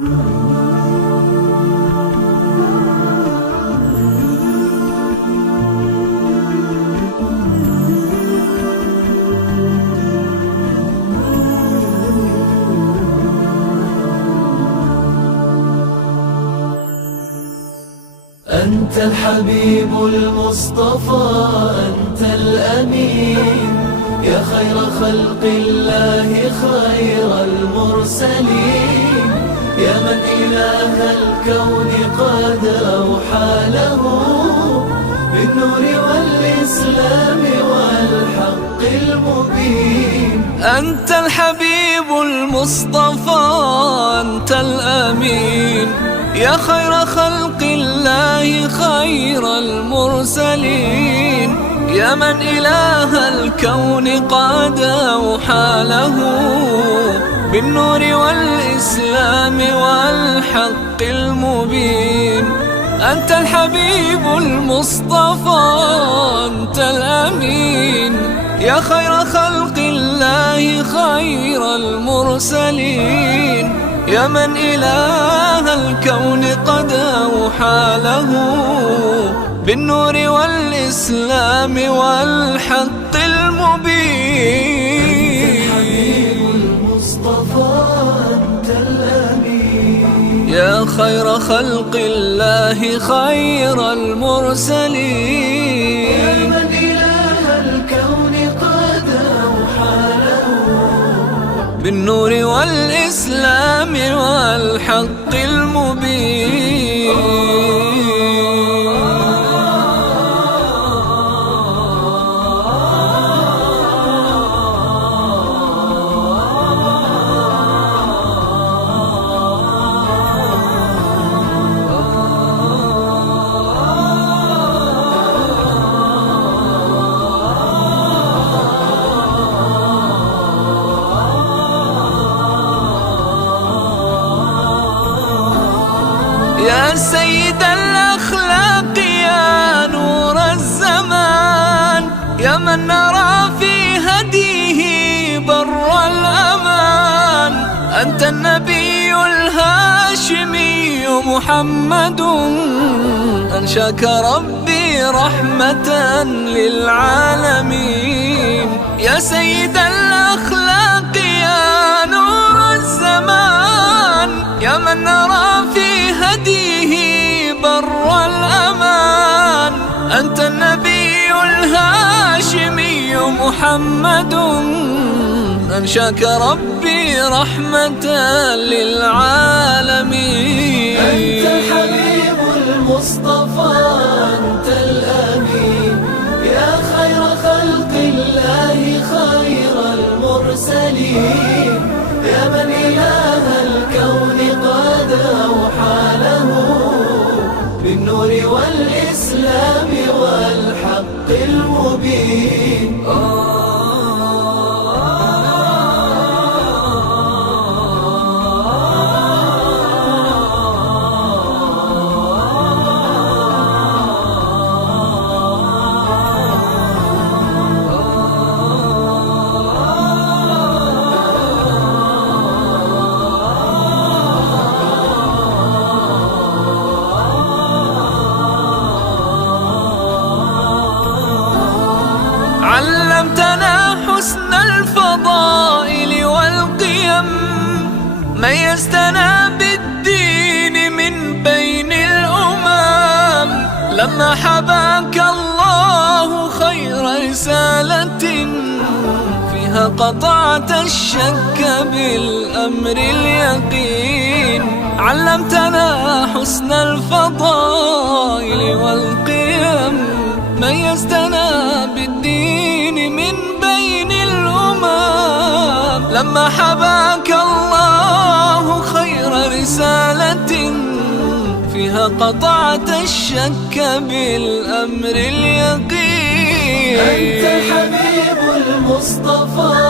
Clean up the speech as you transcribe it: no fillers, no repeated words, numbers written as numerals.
أنت الحبيب المصطفى، أنت الأمين، يا خير خلق الله خير المرسلين، يا من إله الكون قد أوحى له بالنور والإسلام والحق المبين. أنت الحبيب المصطفى، أنت الأمين، يا خير خلق الله خير المرسلين، يا من إله الكون قد أوحى له بالنور والإسلام والحق المبين. أنت الحبيب المصطفى، أنت الأمين، يا خير خلق الله خير المرسلين، يا من إله الكون قد أوحى له بالنور والإسلام والحق المبين. أنت الحبيب المصطفى، أنت الأمين، يا خير خلق الله خير المرسلين، يا من إله الكون قد أوحى له بالنور والإسلام والحق المبين. يا سيد الأخلاق، يا نور الزمان، يا من نرى في هديه بر الأمان. أنت النبي الهاشمي محمد، أنشاك ربي رحمة للعالمين. يا سيد الأخلاق، يا نور الزمان، يا من نرى في هديه بر الأمان. أنت النبي الهاشمي محمد، أنشاك ربي رحمة للعالمين. أنت الحبيب المصطفى، أنت الأمين، يا خير خلق الله خير المرسلين، يا من إله الكون قد أوحى له بالنور والإسلام والحق المبين. علمتنا حسن الفضائل والقيم، ميزتنا بالدين من بين الأمم. لما حباك الله خير رسالة، فيها قطعت الشك بالأمر اليقين. علمتنا حسن الفضائل والقيم، ميزتنا بالدين من بين الأمم. لما حباك الله خير رسالة، فيها قطعت الشك بالأمر اليقين. أنت الحبيب المصطفى،